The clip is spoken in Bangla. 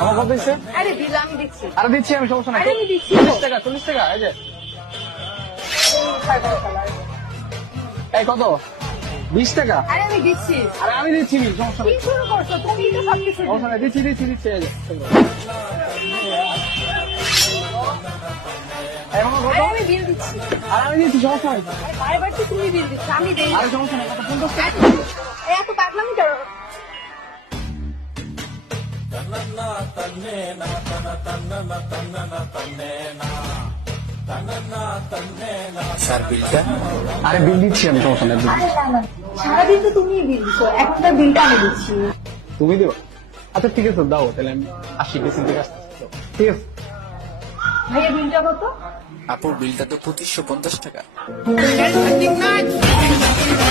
আমার কত দিচ্ছে? আরে বিল আমি দিচ্ছি। আরে দিচ্ছি আমি, সমস্যা নাই। আরে আমি দিচ্ছি। 40 টাকা, 40 টাকা। এই যে এই কত? 20 টাকা। আরে আমি দিচ্ছি। আরে আমি দিচ্ছি, সমস্যা কি নেই, শুরু করছো তুমি? তো সবকিছু সমস্যা নেই, দিচ্ছি। এই যে এই মামা কত? আরে আমি বিল দিচ্ছি। আরে আমি দিচ্ছি, সমস্যা নেই। আরে বারবার তো তুমি বিল দিচ্ছ, আমি দেই না। আরে সমস্যা নেই, কত? 50 টাকা। এই এত পাগলামি করো। স্যার বিলটা? আরে বিল দিচ্ছি আমি, সমস্যা নেই। আরে না না, সারাদিন তো তুমিই বিল দিচ্ছ, এখন তার বিলটা আমি দিচ্ছি। তুমি দেবো? আচ্ছা ঠিক আছে, দাও তাহলে আমি আসি, বেশি দিকে আসতেছি। ঠিক আছে। ভাইয়া বিলটা কত? আপু বিলটা তো 2550 টাকা।